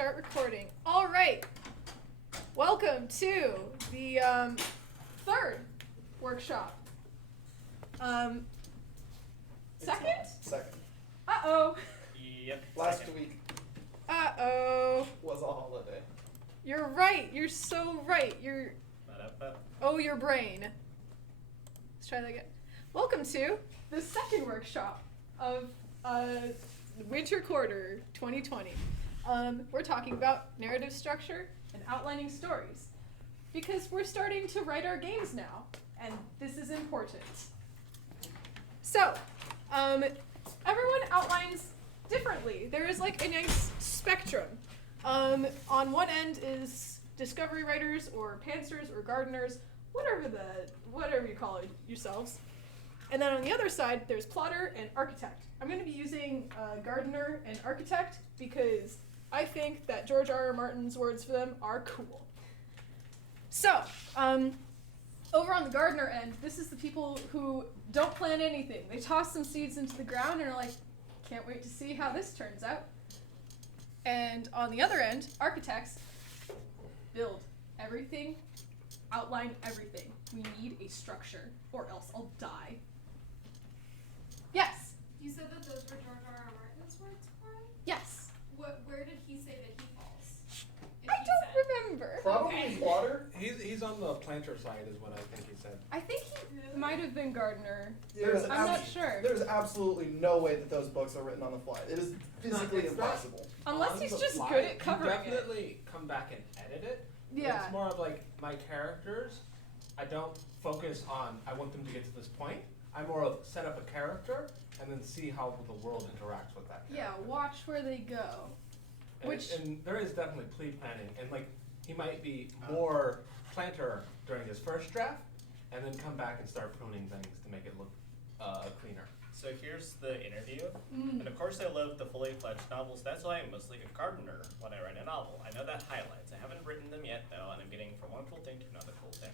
start recording. All right. Welcome to the third workshop. Second? Second. Uh-oh. Yep. Last week Uh-oh. was a holiday. You're right. You're so right. Oh, your brain. Let's try that again. Welcome to the second workshop of winter quarter 2020. We're talking about narrative structure and outlining stories because we're starting to write our games now, and this is important. So, everyone outlines differently. There is like a nice spectrum. On one end is discovery writers or pantsers or gardeners, whatever you call it yourselves. And then on the other side, there's plotter and architect. I'm going to be using gardener and architect because I think that George R.R. Martin's words for them are cool. So, over on the gardener end, this is the people who don't plan anything. They toss some seeds into the ground and are like, can't wait to see how this turns out. And on the other end, architects build everything, outline everything. We need a structure, or else I'll die. Yes? You said that those were George R.R. Martin's words, Corin? Yes. Where did he say that he falls? If I he don't said. remember. Probably Okay. plotter. He's on the planter side, is what I think he said. I think he might have been gardener. I'm not sure. There's absolutely no way that those books are written on the fly. It is physically It's not- impossible. Unless On he's the just fly, good at covering you definitely come back and edit it. Yeah. It's more of like my characters. I don't focus on I want them to get to this point. I more of set up a character and then see how the world interacts with that Yeah, character. watch where they go. And there is definitely pre-planning, and like he might be more planter during his first draft, and then come back and start pruning things to make it look cleaner. So here's the interview. And of course I love the fully fledged novels. That's why I'm mostly a gardener when I write a novel. I know that highlights. I haven't written them yet though, and I'm getting from one cool thing to another cool thing.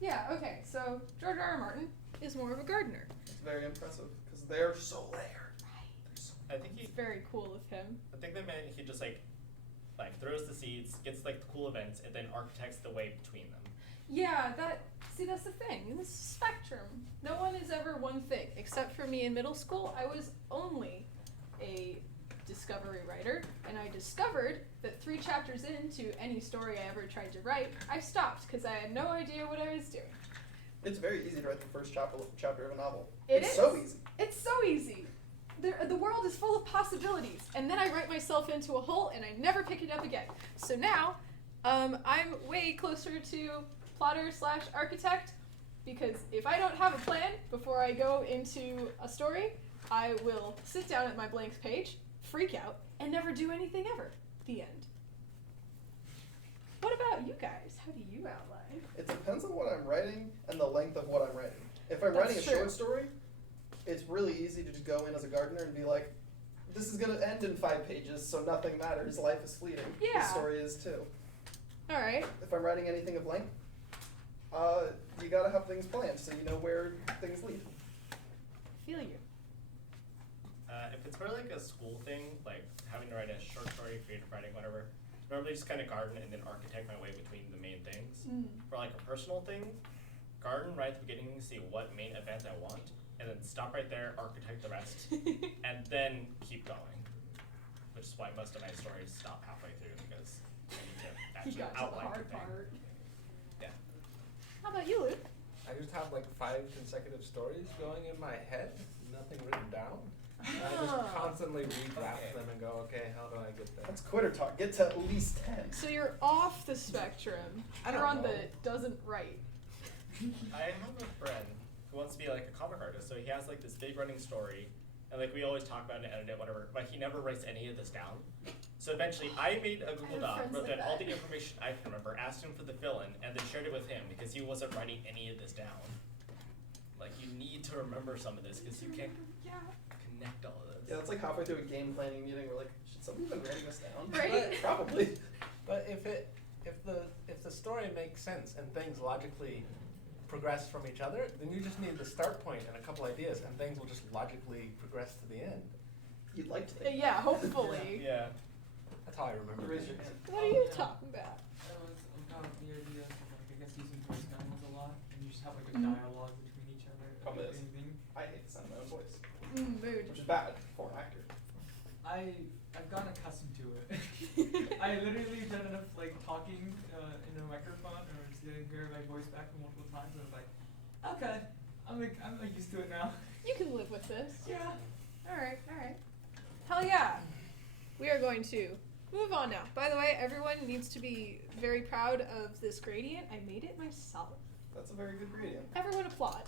Yeah, okay, so George R.R. Martin is more of a gardener. It's very impressive because they're so layered. They're so I think It's very cool of him. I think that meant he just like throws the seeds, gets like the cool events, and then architects the way between them. Yeah, that's the thing. This is spectrum. No one is ever one thing. Except for me in middle school, I was only a discovery writer, and I discovered that 3 chapters into any story I ever tried to write, I stopped because I had no idea what I was doing. It's very easy to write the first chapter of a novel. It's It's so easy. It's so easy. The world is full of possibilities, and then I write myself into a hole, and I never pick it up again. So now, I'm way closer to plotter/architect, because if I don't have a plan before I go into a story, I will sit down at my blank page, freak out, and never do anything ever. The end. What about you guys? How do you outline? It depends on what I'm writing and the length of what I'm writing. If I'm That's writing a true. short story, it's really easy to just go in as a gardener and be like, this is going to end in 5 pages, so nothing matters. Life is fleeting. Yeah. The story is too. All right. If I'm writing anything of length, you gotta have things planned so you know where things lead. Feel you. If it's for like a school thing, like having to write a short story, creative writing, whatever, normally just kind of garden and then architect my way between the main things. For like a personal thing, garden right at the beginning, see what main event I want, and then stop right there, architect the rest, and then keep going. Which is why most of my stories stop halfway through because I need to You actually got to the outline hard the thing. part. Yeah. How about you, Luke? I just have like 5 consecutive stories going in my head, nothing written down. And I just Ah. constantly redraft Okay. them and go, okay, how do I get there? That's quitter talk. Get to at least 10. So you're off the spectrum. I don't You're on know. the doesn't write. I have a friend who wants to be like a comic artist, so he has like this big running story, and like we always talk about it and edit it, whatever, but he never writes any of this down. So eventually I made a Google have Doc, friends wrote like down all that. the information I can remember, asked him for the fill-in, and then shared it with him because he wasn't writing any of this down. Like you need to remember some of this because you can't Yeah. connect all of this. Yeah, that's like halfway through a game planning meeting. We're like, should somebody have been writing this down? Right? Probably. But if the story makes sense and things logically progress from each other, then you just need the start point and a couple ideas, and things will just logically progress to the end. You'd like to think. Yeah, hopefully. Yeah. That's how I remember. Raise your hand. What are you talking about? That was about the idea of, like, I guess using voice memos a lot, and you just have like a Mhm. dialogue between each other. Problem is, Anything. I hate the sound of my own voice, Mood. which is bad for an actor. I've gotten accustomed to it. I literally done enough like talking in a microphone or just getting hear my voice back multiple times. I was like, okay, I'm like used to it now. You can live with this. Yeah. Alright. Hell yeah. We are going to move on now. By the way, everyone needs to be very proud of this gradient. I made it myself. That's a very good gradient. Everyone applaud.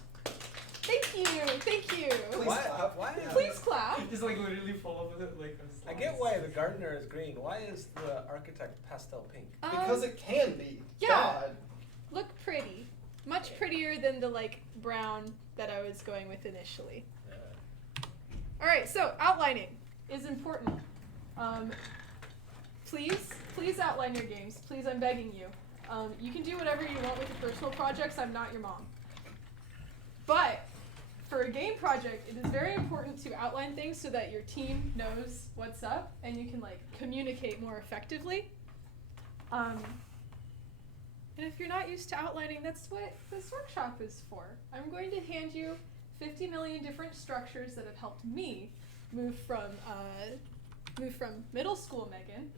Thank you. Please Why? clap. Why? Please clap. Just like literally full of it, like. I get why the gardener is green. Why is the architect pastel pink? Because it can be. yeah. God. Look pretty. Much prettier than the like brown that I was going with initially. Alright, so outlining is important. Please outline your games. Please, I'm begging you. You can do whatever you want with your personal projects. I'm not your mom. But for a game project, it is very important to outline things so that your team knows what's up and you can like communicate more effectively. And if you're not used to outlining, that's what this workshop is for. I'm going to hand you 50 million different structures that have helped me move from middle school Megan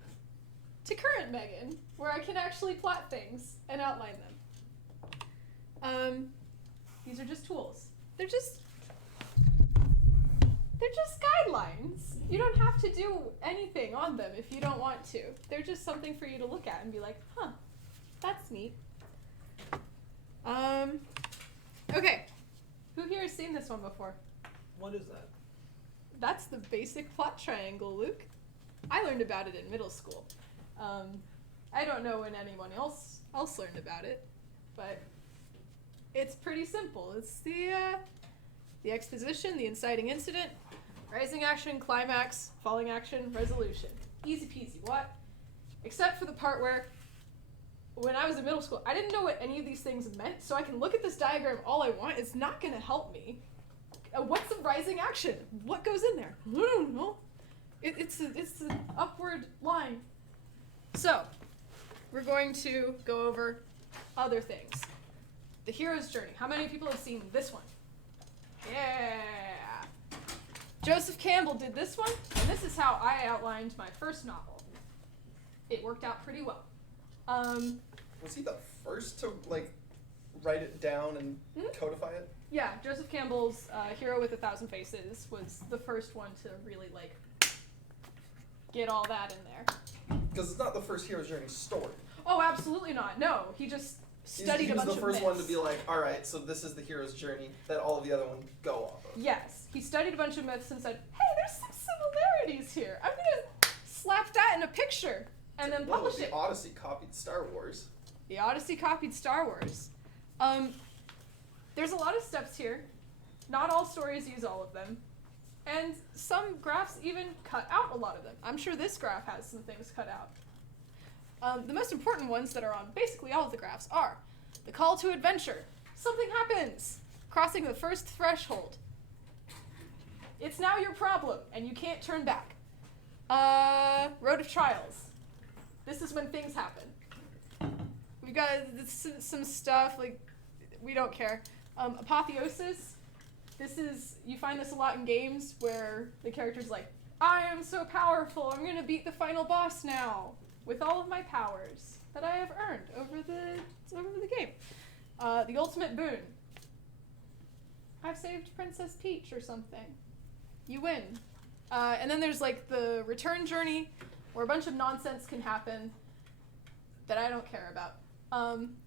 to current Megan, where I can actually plot things and outline them. These are just tools. They're just guidelines. You don't have to do anything on them if you don't want to. They're just something for you to look at and be like, huh, that's neat. Okay. Who here has seen this one before? What is that? That's the basic plot triangle, Luke. I learned about it in middle school. I don't know when anyone else learned about it, but it's pretty simple. It's the exposition, the inciting incident, rising action, climax, falling action, resolution. Easy peasy, what? Except for the part where, when I was in middle school, I didn't know what any of these things meant, so I can look at this diagram all I want. It's not going to help me. What's the rising action? What goes in there? I don't know. It's an upward line. So, we're going to go over other things. The hero's journey. How many people have seen this one? Yeah! Joseph Campbell did this one, and this is how I outlined my first novel. It worked out pretty well. Was he the first to like write it down and codify it? Yeah, Joseph Campbell's Hero with 1,000 Faces was the first one to really like get all that in there. Because it's not the first hero's journey story. Oh, absolutely not. No, he just studied he a was bunch the of first myths. one to be like, all right, so this is the hero's journey that all of the other ones go off of. Yes, he studied a bunch of myths and said, hey, there's some similarities here. I'm gonna slap that in a picture and then Well, publish the it. Odyssey copied Star Wars. The Odyssey copied Star Wars. There's a lot of steps here. Not all stories use all of them. And some graphs even cut out a lot of them. I'm sure this graph has some things cut out. The most important ones that are on basically all of the graphs are the call to adventure. Something happens. Crossing the first threshold. It's now your problem, and you can't turn back. Road of Trials. This is when things happen. We've got some stuff, like, we don't care. Apotheosis. This is, you find this a lot in games where the character's like, I am so powerful, I'm gonna beat the final boss now with all of my powers that I have earned over the game. The ultimate boon. I've saved Princess Peach or something. You win. And then there's like the return journey where a bunch of nonsense can happen that I don't care about.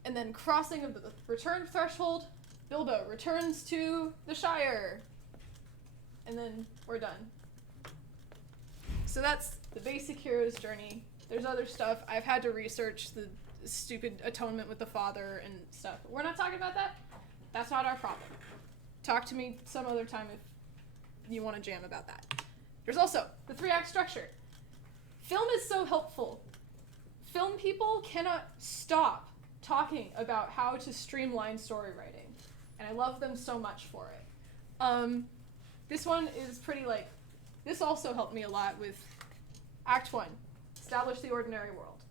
And then crossing of the return threshold, Bilbo returns to the Shire. And then we're done. So that's the basic hero's journey. There's other stuff. I've had to research the stupid atonement with the father and stuff. We're not talking about that. That's not our problem. Talk to me some other time if you want to jam about that. There's also the 3-act structure. Film is so helpful. Film people cannot stop talking about how to streamline story writing. And I love them so much for it. This one is pretty like, this also helped me a lot with Act 1. establish the ordinary world.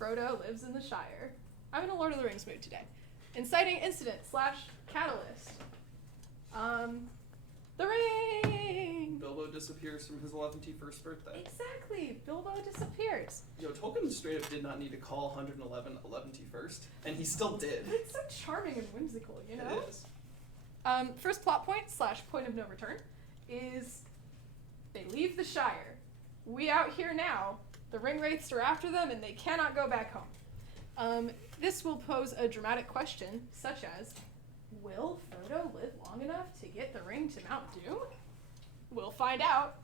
Frodo lives in the Shire. I'm in a Lord of the Rings mood today. Inciting incident / catalyst. The ring! Bilbo disappears from his 11th birthday. Exactly. Bilbo disappears. Yo, Tolkien straight up did not need to call 111 11th, and he still did. It's so charming and whimsical, you know? It is. First plot point / point of no return is they leave the Shire. We out here now. The ring wraiths are after them, and they cannot go back home. This will pose a dramatic question, such as, will Frodo live long enough to get the ring to Mount Doom? We'll find out.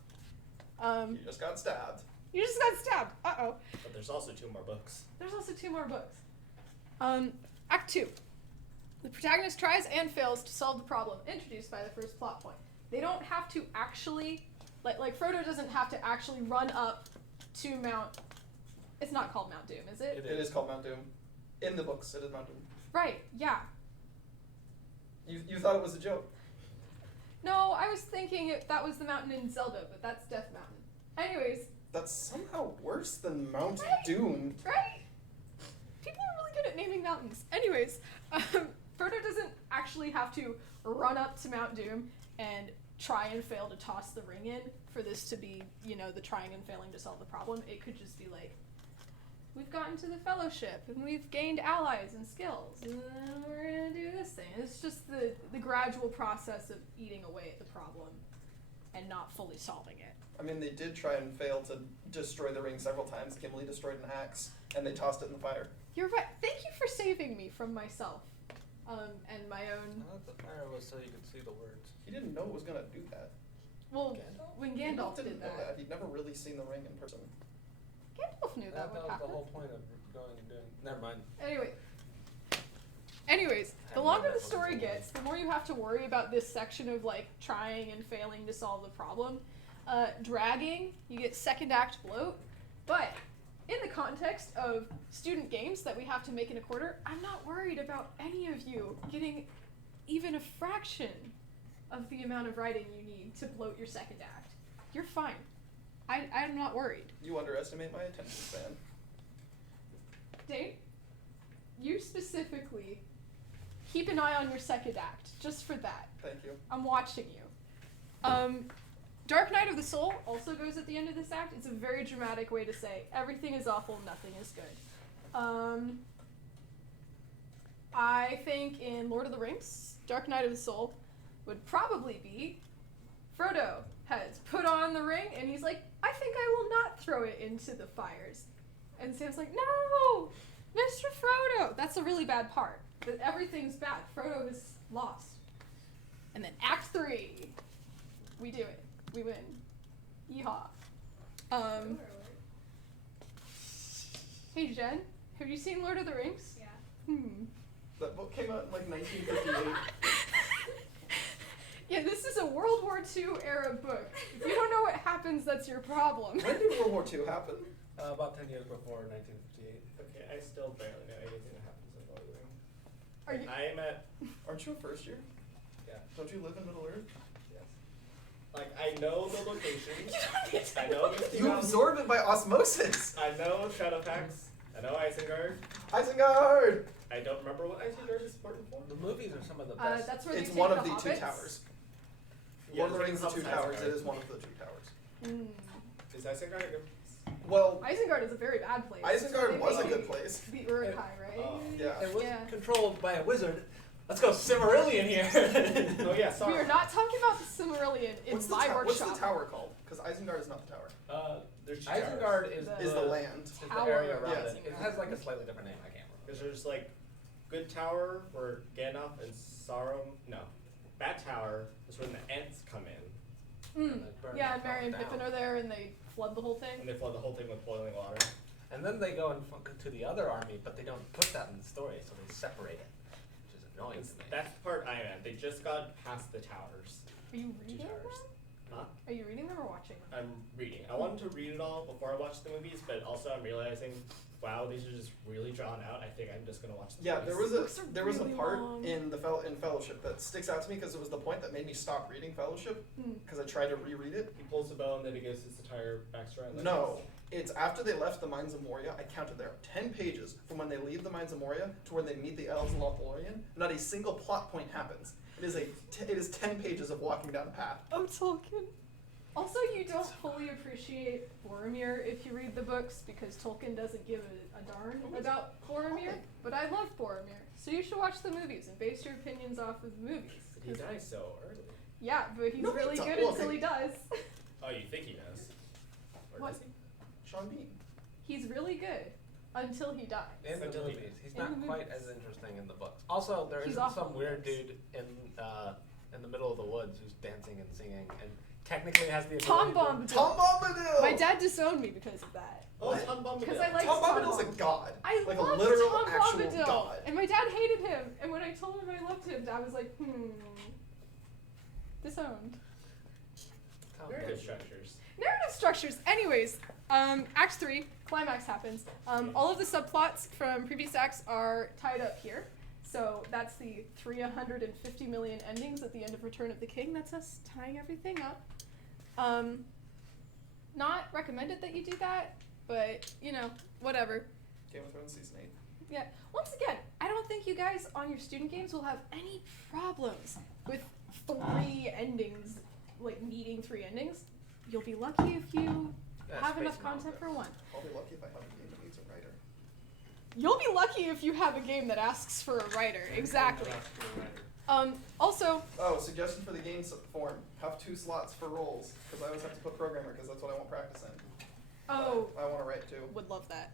He just got stabbed. You just got stabbed. Uh-oh. But there's also 2 more books. There's also 2 more books. Act 2. The protagonist tries and fails to solve the problem introduced by the first plot point. They don't have to actually, like Frodo doesn't have to actually run up to Mount, it's not called Mount Doom, is it? It is called Mount Doom. In the books, it is Mount Doom. Right, yeah. You thought it was a joke. No, I was thinking that was the mountain in Zelda, but that's Death Mountain. Anyways. That's somehow worse than Mount Right? Doom. Right? People are really good at naming mountains. Anyways, Frodo doesn't actually have to run up to Mount Doom and try and fail to toss the ring in for this to be, the trying and failing to solve the problem. It could just be like, we've gotten to the fellowship and we've gained allies and skills and then we're gonna do this thing. It's just the gradual process of eating away at the problem and not fully solving it. I mean, they did try and fail to destroy the ring several times. Gimli destroyed an axe, and they tossed it in the fire. You're right. Thank you for saving me from myself and my own. I thought the fire was so you could see the words. He didn't know it was gonna do that. Well, when Gandalf didn't did know that. He'd never really seen the ring in person. Gandalf knew that That would was happen. the whole point of going and doing. Never mind. Anyways, the Haven't longer read the that book story in so long. gets, the more you have to worry about this section of trying and failing to solve the problem. Dragging, you get second act bloat, but in the context of student games that we have to make in a quarter, I'm not worried about any of you getting even a fraction of the amount of writing you need to bloat your second act. You're fine. I'm not worried. You underestimate my attention span. Dave, you specifically keep an eye on your second act, just for that. Thank you. I'm watching you. Dark Night of the Soul also goes at the end of this act. It's a very dramatic way to say everything is awful, nothing is good. I think in Lord of the Rings, Dark Night of the Soul would probably be Frodo has put on the ring and he's like, I think I will not throw it into the fires. And Sam's like, no, Mr. Frodo. That's a really bad part. That everything's bad. Frodo is lost. And then Act 3, we do it. We win. Yeehaw. Hey Jen, have you seen Lord of the Rings? Yeah. That book came out in 1958. Yeah, this is a World War II era book. If you don't know what happens, that's your problem. When did World War II happen? About 10 years before 1958. Okay, I still barely know anything that happens in Lord of the Rings. Are you? I am at, Aren't you a first year? yeah, Don't you live in Middle Earth? yes. I know the locations. You don't need to I know know. the You absorb it by osmosis. I know Shadowfax. I know Isengard. Isengard! I don't remember what Isengard is important for. The movies are some of the best. That's where It's they take one of the the two hobbits. towers. Yeah, Lord of the it's Rings, the like two Isengard. towers. It is one of the two towers. Mm. Is Isengard a good Well, Isengard is a very bad place. Isengard was a They good place. The Uruk-hai, right? Oh. Yeah. It was Yeah. controlled by a wizard. Let's go Cimmerillion here. Oh yeah, We sorry. are not talking about the Silmarillion in What's the, my what's workshop. the tower called? Because Isengard is not the tower. There's two towers. Isengard is The- Is the land. is the Tower area around Yeah. it. It has like a slightly different name. I can't remember. Because there's good tower where Gandalf and Sauron. No, bad tower is when the Ents come in Mm. Like burn Yeah, the and Merry tower and down. Pippin are there and they flood the whole and thing. they flood the whole thing with boiling water. And then they go and to the other army, but they don't put that in the story, so they separate it, which is annoying to me. That's the part I am at. They just got past the towers. Are you Two reading towers. that? Huh? Are you reading them or watching them? I'm reading. I wanted to read it all before I watched the movies, but also I'm realizing, wow, these are just really drawn out. I think I'm just gonna watch the Yeah, movies. there was a really part long. in Fellowship that sticks out to me because it was the point that made me stop reading Fellowship because I tried to reread it. He pulls the bow and then he gives his entire backstory. Like No, it's after they left the Mines of Moria. I counted there 10 pages from when they leave the Mines of Moria to when they meet the Elves of Lothlorien. Not a single plot point happens. It is 10 pages of walking down a path. Oh, Tolkien. Also, you don't fully appreciate Boromir if you read the books because Tolkien doesn't give a darn about Boromir. But I love Boromir, so you should watch the movies and base your opinions off of the movies. He dies so early. Yeah, but he's No, he really doesn't. good Well, until he does. Oh, you think he does? Or What? does he? Sean Bean. He's really good until he dies. In the Until he movies, dies. he's In not the quite movies. as interesting in the books. Also, there He's isn't awful some in the weird books. dude in the middle of the woods who's dancing and singing and technically has the Tom ability to- Bombadil. Tom Bombadil! My dad disowned me because of that. Oh, it's Tom Bombadil. Because I like Tom Bombadil's a Bombadil. god. I like loved a literal, Tom actual Bombadil, god. and my dad hated him. And when I told him I loved him, Dad was like, disowned. Tom Narrative Bombadil. structures. Narrative structures. Anyways, Act 3, climax happens. All of the subplots from previous acts are tied up here. So that's the 350 million endings at the end of Return of the King. That's us tying everything up. Not recommended that you do that, but, you know, whatever. Game of Thrones Season 8. Yeah. Once again, I don't think you guys on your student games will have any problems with 3 endings, like needing 3 endings. You'll be lucky if you Yeah, have space enough content manga. for 1. I'll be lucky if I have a game that needs a writer. You'll be lucky if you have a game that asks for a writer. Exactly. Also, Oh, suggestion for the game form. Have 2 slots for roles, because I always have to put programmer, because that's what I want practice in. oh, But I want to write too. would love that.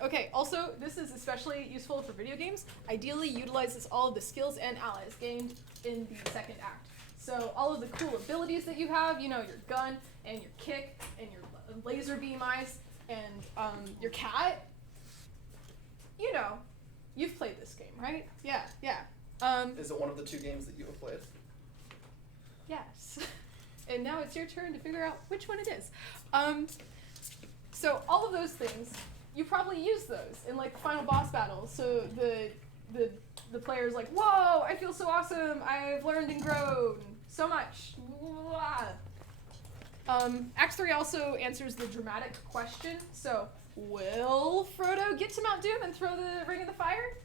Okay, also, this is especially useful for video games. Ideally utilizes all of the skills and allies gained in the second act. So all of the cool abilities that you have, you know, your gun and your kick and your laser beam eyes and your cat. You know, you've played this game, right? Yeah. Is it one of the 2 games that you have played? Yes. And now it's your turn to figure out which one it is. So all of those things, you probably use those in like the final boss battle. So the player's like, whoa, I feel so awesome. I've learned and grown so much. Act 3 also answers the dramatic question. So will Frodo get to Mount Doom and throw the ring in the fire?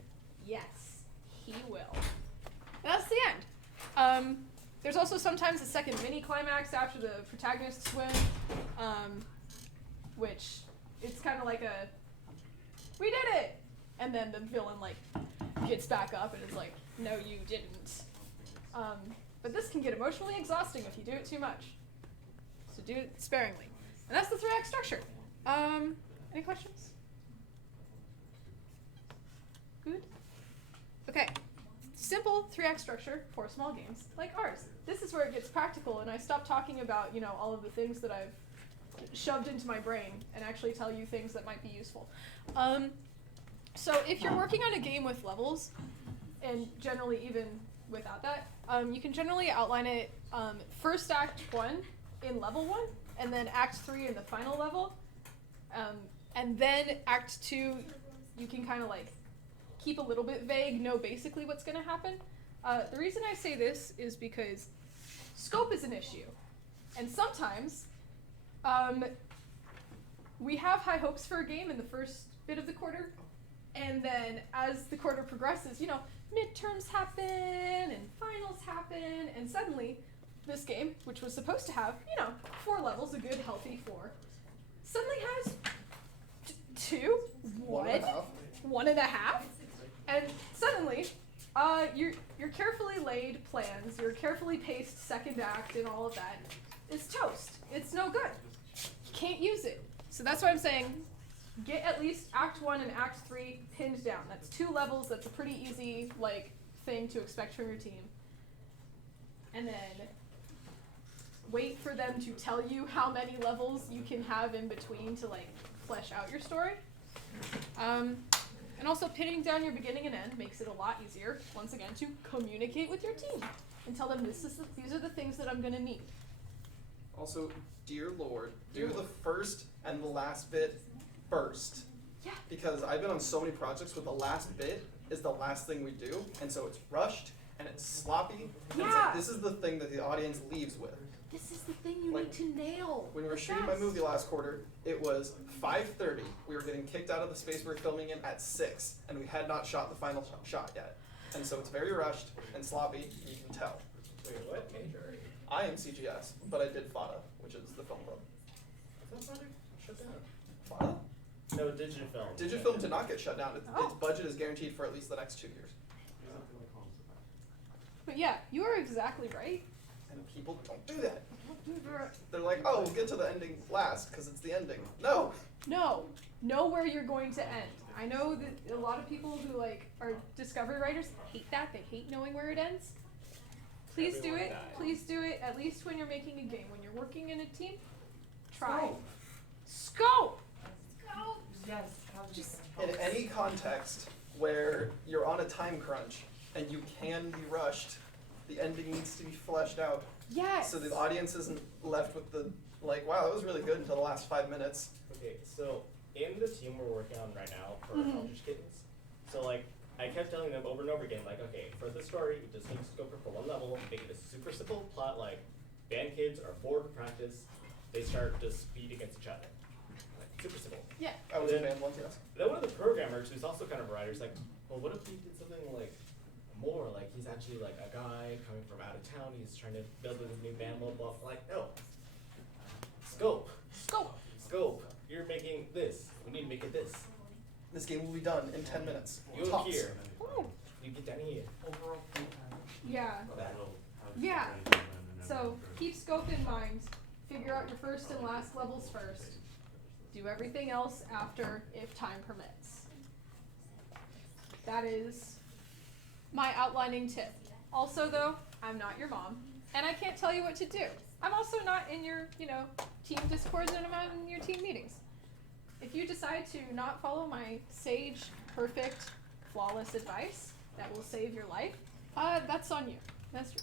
Yes, he will. And that's the end. There's also sometimes a second mini climax after the protagonists win, which it's kind of like a, we did it, and then the villain like gets back up and is like, no, you didn't. But this can get emotionally exhausting if you do it too much. So do it sparingly. And that's the 3-act structure. Any questions? Good? Okay. Simple 3-act structure for small games like ours. This is where it gets practical, and I stop talking about, you know, all of the things that I've shoved into my brain and actually tell you things that might be useful. So if you're working on a game with levels, and generally even without that, you can generally outline it first Act 1 in level 1, and then Act 3 in the final level, and then Act 2 you can kind of like keep a little bit vague, know basically what's going to happen. The reason I say this is because scope is an issue, and sometimes we have high hopes for a game in the first bit of the quarter, and then as the quarter progresses, you know, midterms happen and finals happen, and suddenly this game, which was supposed to have, you know, 4 levels, a good healthy 4, suddenly has 2, what? 1.5, and suddenly your carefully laid plans, your carefully paced second act and all of that is toast. It's no good. You can't use it. So that's why I'm saying get at least Act 1 and Act 3 pinned down. That's 2 levels. That's a pretty easy like thing to expect from your team. And then wait for them to tell you how many levels you can have in between to like flesh out your story. And also pinning down your beginning and end makes it a lot easier, once again, to communicate with your team and tell them these are the things that I'm going to need. Also, dear Lord, do the first and the last bit first. Yeah. Because I've been on so many projects where the last bit is the last thing we do, and so it's rushed and it's sloppy. And it's like, this is the thing that the audience leaves with. This is the thing you Like, need to nail. When we were shooting my movie last quarter, it was 5:30. We were getting kicked out of the space we were filming in at 6, and we had not shot the final shot yet. And so it's very rushed and sloppy, and you can tell. Wait, what major? I am CGS, but I did FADA, which is the film club. I thought Project shut down. FADA? No, Digifilm. Digifilm did not get shut down. Its budget is guaranteed for at least the next 2 years. But yeah, you are exactly right. And people don't do that. They're like, oh, we'll get to the ending last because it's the ending. No. No, know where you're going to end. I know that a lot of people who like are discovery writers hate that. They hate knowing where it ends. Please do Everyone it. dies. Please do it. At least when you're making a game. When you're working in a team, try. Scope. Scope. Yes. Just- In any context where you're on a time crunch and you can be rushed, the ending needs to be fleshed out. Yes. So the audience isn't left with the, like, wow, that was really good until the last 5 minutes. Okay, so in the team we're working on right now for Mhm. Eldritch Kittens, so like I kept telling them over and over again, like, okay, for the story, it just needs to go for one level, make it a super simple plot, like band kids are bored of practice, they start to speed against each other. Like, super simple. Yeah. I was a Then- fan once, yes. Then one of the programmers, who's also kind of a writer, is like, well, what if we did something like more, like he's actually like a guy coming from out of town, he's trying to build his new band, blah, blah, blah. Like, no. Scope. Scope. Scope. You're making this. We need to make it this. This game will be done in 10 minutes. You look Tops. here. Ooh. You get down here. Overall playtime. Yeah. That. Yeah. So keep scope in mind. Figure out your first and last levels first. Do everything else after if time permits. That is my outlining tip. Also though, I'm not your mom and I can't tell you what to do. I'm also not in your, team discords and I'm not in your team meetings. If you decide to not follow my sage, perfect, flawless advice that will save your life, that's on you. That's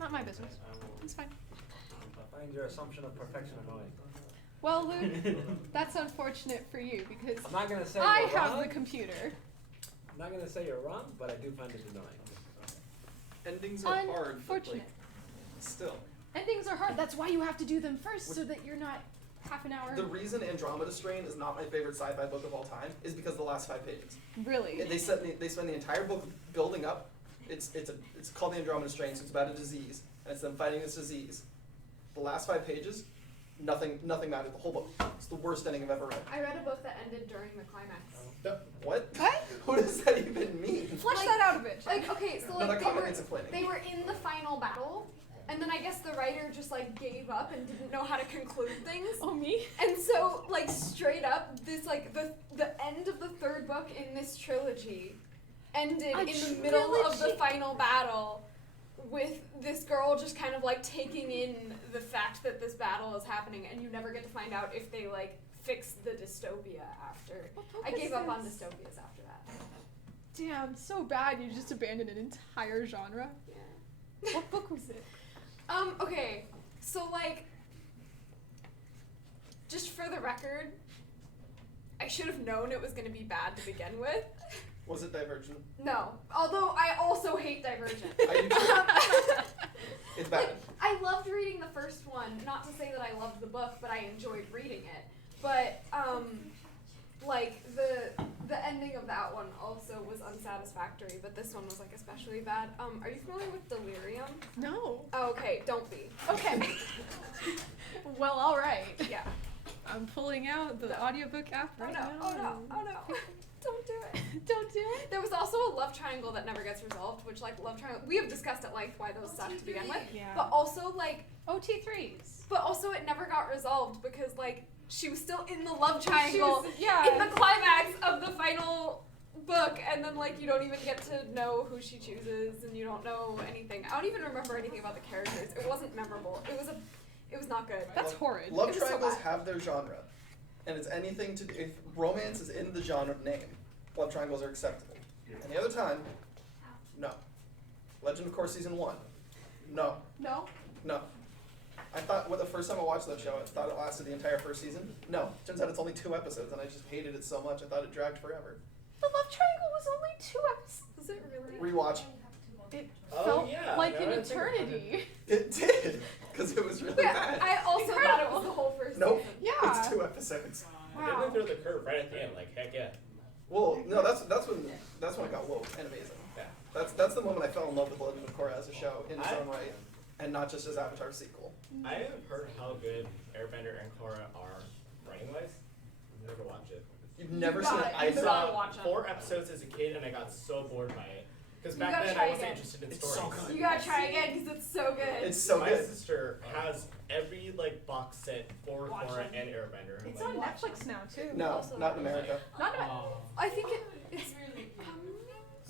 not my business. It's fine. I find your assumption of perfection annoying. Well, Luke, that's unfortunate for you because I'm not gonna say I you're have wrong. the computer. I'm not gonna say you're wrong, but I do find it annoying. Endings are hard, but like, Unfortunate. still. Endings are hard. That's why you have to do them first so that you're not half an hour. The reason Andromeda Strain is not my favorite sci-fi book of all time is because of the last 5 pages. Really? They spend the entire book building up. It's called the Andromeda Strain, so it's about a disease, and it's them fighting this disease. The last 5 pages, nothing mattered. The whole book. It's the worst ending I've ever read. I read a book that ended during the climax. What? What? What does that even mean? Flesh Like- that out a bit. Like, okay, so No, like that comment needs explaining. they were in the final battle, and then I guess the writer just like gave up and didn't know how to conclude things. Oh, me? And so, like, straight up, this, like, the end of the 3rd book in this trilogy ended A in the middle of the trilogy? final battle with this girl just kind of, like, taking in the fact that this battle is happening, and you never get to find out if they, like, fix the dystopia after. What book I is gave up on this? dystopias after that. Damn, so bad you just abandoned an entire genre. Yeah. What book was it? Okay, so, like, just for the record, I should have known it was going to be bad to begin with. Was it Divergent? No, although I also hate Divergent. I do too. It's bad. Like, I loved reading the first one. Not to say that I loved the book, but I enjoyed reading it. But like the ending of that one also was unsatisfactory. But this one was like especially bad. Are you familiar with Delirium? No. Oh, okay, don't be. Okay. Well, all right. Yeah. I'm pulling out the audiobook app Oh right no! now. Oh no! Oh no! Don't do it. Don't do it. There was also a love triangle that never gets resolved, which like love triangle we have discussed at length why those suck to begin with. Yeah. But also like OT3s. But also it never got resolved because like she was still in the love triangle yeah. in the climax of the final book, and then like you don't even get to know who she chooses and you don't know anything. I don't even remember anything about the characters. It wasn't memorable. It was not good. That's horrid. Love It was so triangles bad. have their genre, and it's anything to if romance is in the genre name, love triangles are acceptable. Any other time, no. Legend of Korra season 1, no, No. no. I thought the first time I watched that show, I thought it lasted the entire first season. No, turns out it's only 2 episodes, and I just hated it so much. I thought it dragged forever. The Love Triangle was only 2 episodes. Is it really? Rewatch. It Oh, felt yeah, like now an that I think about eternity. It did, because it was really Yeah, bad. I also thought it Incredible. was the whole first Nope. season. Yeah. It's 2 episodes. They went through the curve right at the end, like, heck yeah. Well, no, that's when it got woke and amazing. Yeah. That's the moment I fell in love with Legend of Korra as a show in its own right, and not just as Avatar's sequel. I have heard how good Airbender and Korra are writing-wise. I've never watched it. You've never You seen got it it. I You either. gotta saw watch it. 4 episodes as a kid and I got so bored by it. Because You back gotta then try I wasn't again. interested in It's stories. so good. You gotta try again because it's so good. It's so My good. sister has every like box set for Watch Korra it. and Airbender. It's like, on Netflix now too. No, Also- not in America. Not about, Oh. I think it's.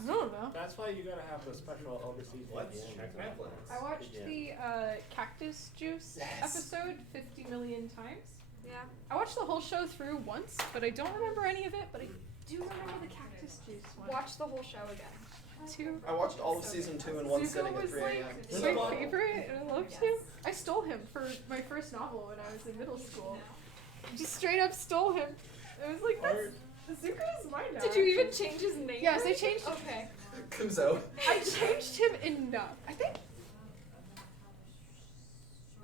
I don't know. That's why you gotta have the special overseas Let's VPN. check Netflix. I watched Yeah. the Cactus Juice Yes. episode 50 million times. Yeah. I watched the whole show through once, but I don't remember any of it. But I do remember the Cactus Juice one. Watch the whole show again. Two. I watched all of season 2 in one Zuko sitting at was 3 like a.m. There's my a lot- favorite, and I loved him. I stole him for my first novel when I was in middle school. Just straight up stole him. I was like, that's Zuko is mine now. Did you even change his name? Yes, I changed it. Okay. Kuzo. I changed him enough. I think.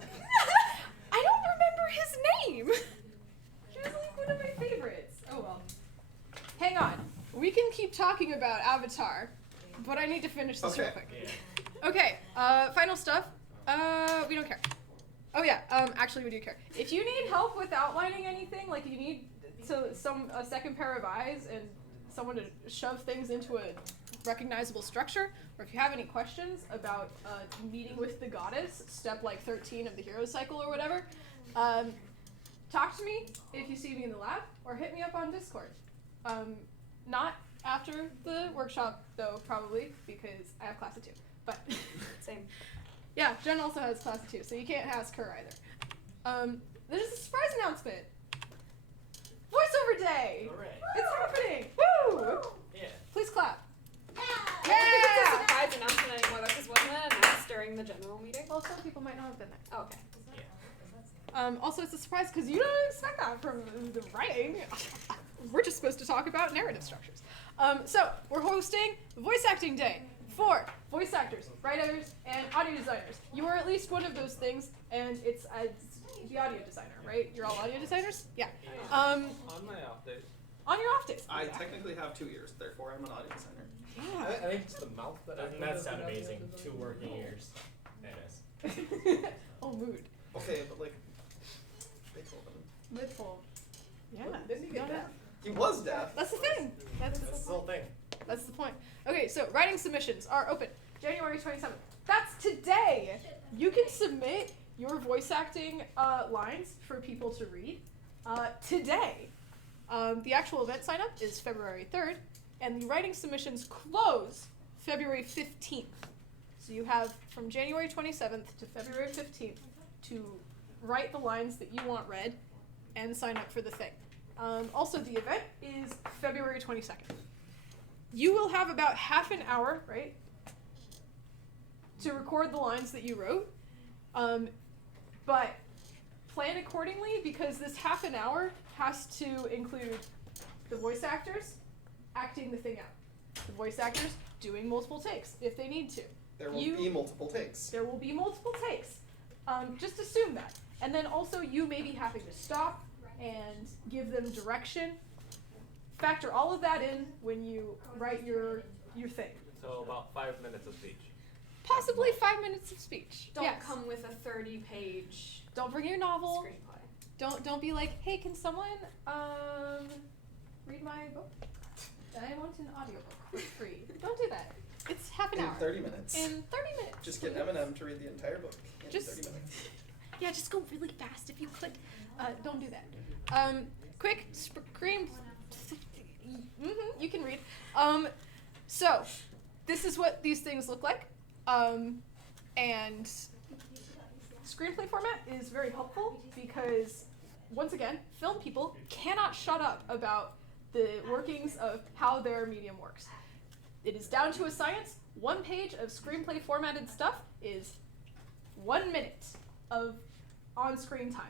I don't remember his name. He was like one of my favorites. Oh well. Hang on. We can keep talking about Avatar, but I need to finish this real Okay. quick. Yeah. Okay. Final stuff. We don't care. Oh yeah. Actually, we do care. If you need help with outlining anything, like if you need a second pair of eyes and someone to shove things into a recognizable structure, or if you have any questions about meeting with the goddess, step like 13 of the hero cycle or whatever, talk to me if you see me in the lab, or hit me up on Discord. Not after the workshop though, probably, because I have class at 2. But Same. yeah, Jen also has class at 2, so you can't ask her either. There's a surprise announcement. Voiceover Day. Hooray. It's happening. Woo! Yeah. Please clap. I don't think it's a Yeah! surprise announcement anymore though, because wasn't it announced during the general meeting? Well, some people might not have been there. Oh, okay. Also, it's a surprise because you don't expect that from the writing. We're just supposed to talk about narrative structures. So, we're hosting Voice Acting Day for voice actors, writers, and audio designers. You are at least one of those things, and it's the audio designer, right? You're all audio designers? Yeah. On my off days. On your off days. I technically have 2 ears, therefore I'm an audio designer. Yeah. I think it's the mouth that Doesn't that sound amazing? 2 working years. It is. Oh, mood. Okay, but like, Beethoven. Midful. Yeah. Didn't he No, get no. deaf? He was deaf. That's the thing. That's That's the whole thing. That's the point. Okay, so writing submissions are open January 27th. That's today. You can submit your voice acting lines for people to read today. The actual event sign up is February 3rd, and the writing submissions close February 15th. So you have from January 27th to February 15th to write the lines that you want read and sign up for the thing. Also, the event is February 22nd. You will have about half an hour, right, to record the lines that you wrote, but plan accordingly because this half an hour has to include the voice actors acting the thing out, the voice actors doing multiple takes if they need to. There will be multiple takes. There will be multiple takes. Just assume that. And then also you may be having to stop and give them direction. Factor all of that in when you write your thing. So about 5 minutes of speech. Possibly 5 minutes of speech. Don't Yes. come with a 30-page Don't bring your novel. screenplay. Don't be like, hey, can someone read my book? I want an audiobook for free. Don't do that. It's half an In hour. 30 minutes. In 30 minutes. Just get Eminem to read the entire book in Just- 30 minutes. Yeah, just go really fast if you click. Don't do that. Quick scream. You can read. So, this is what these things look like. And Screenplay Format is very helpful because, once again, film people cannot shut up about the workings of how their medium works. It is down to a science. 1 page of Screenplay formatted stuff is 1 minute of on-screen time.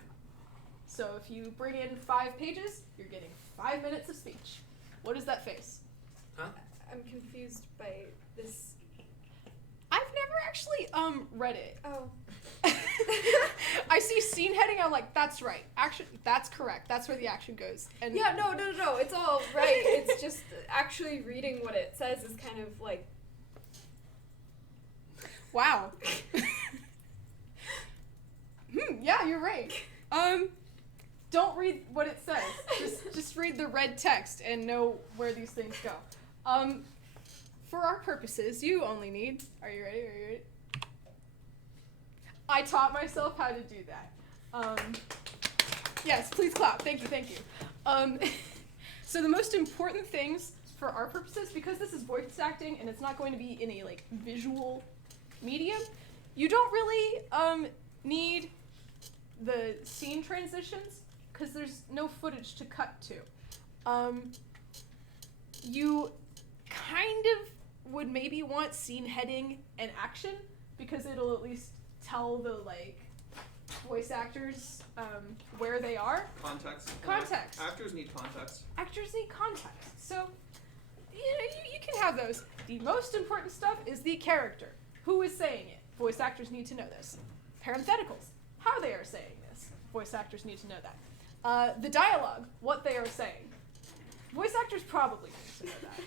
So if you bring in 5 pages, you're getting 5 minutes of speech. What is that face? Huh? I'm confused by this. I've never actually read it. Oh. I see scene heading, I'm like, that's right. Action, that's correct. That's where the action goes. And Yeah, no, it's all right. It's just actually reading what it says is kind of like. Wow. Yeah, you're right. Don't read what it says. Just read the red text and know where these things go. For our purposes, you only need. Are you ready? I taught myself how to do that. Yes, please clap. Thank you. So the most important things for our purposes, because this is voice acting and it's not going to be in a like visual medium, you don't really need the scene transitions because there's no footage to cut to. You kind of would maybe want scene heading and action because it'll at least tell the like voice actors where they are. Context. Context. Actors need context. Actors need context. So you can have those. The most important stuff is the character. Who is saying it? Voice actors need to know this. Parentheticals. How they are saying this. Voice actors need to know that. The dialogue. What they are saying. Voice actors probably need to know that.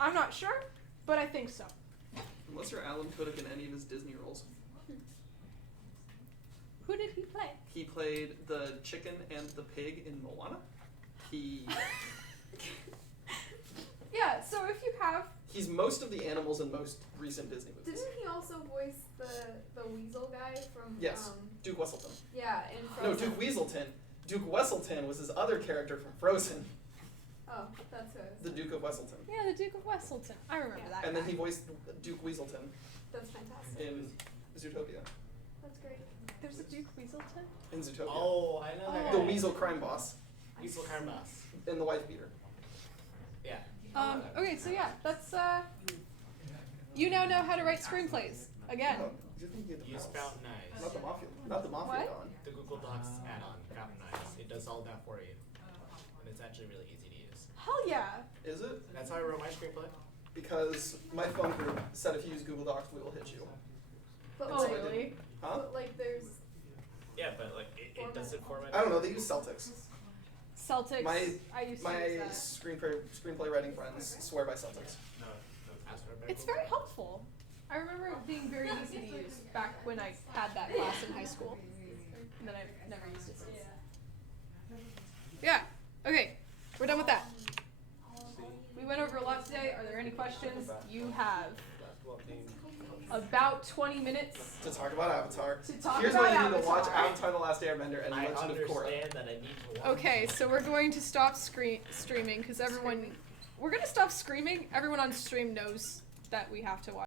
I'm not sure, but I think so. Unless you're Alan Tudyk in any of his Disney roles. Who did he play? He played the chicken and the pig in Moana. Yeah, so if you have... He's most of the animals in most recent Disney movies. Didn't he also voice the weasel guy from? Yes, Duke Wesselton. Yeah, in No, Frozen. Duke Weaselton. Duke Wesselton was his other character from Frozen, Oh, that's who. the Duke of Wesselton. Yeah, the Duke of Wesselton. I remember Yeah. that And then guy. he voiced Duke Weaselton That's fantastic. in Zootopia. That's great. There's a Duke Weaselton? In Zootopia. Oh, I know that The guy. weasel crime boss Weasel Carmas. in The Wife Beater. Yeah. Okay, so yeah, that's, you now know how to write screenplays. Again. Oh, you think you had the Use mouse. Fountain Eyes. Not the mafia. Not the mafia What? Don. The Google Docs add-on, Fountain Eyes. It does all that for you. And it's actually really easy to use. Hell yeah. Is it? That's how I wrote my screenplay. Because my phone group said if you use Google Docs, we will hit you. But Oh, so I like, really? Huh? but like there's. Yeah, but like it does it format. I don't know. They use Celtics. Celtics. My- I used to My use that. screenplay writing friends swear by Celtics. No, password. It's very helpful. I remember it being very easy to use back when I had that class in high school. And then I've never used it since. Yeah. Okay. We're done with that. We went over a lot today. Are there any questions? You have Basketball team. about 20 minutes. To talk about Avatar. To talk Here's about why you need to watch Avatar. Avatar: The Last Airbender and I Legend of Korra. understand that I need to watch. Okay, so we're going to stop streaming because everyone. We're going to stop screaming. Everyone on stream knows that we have to watch.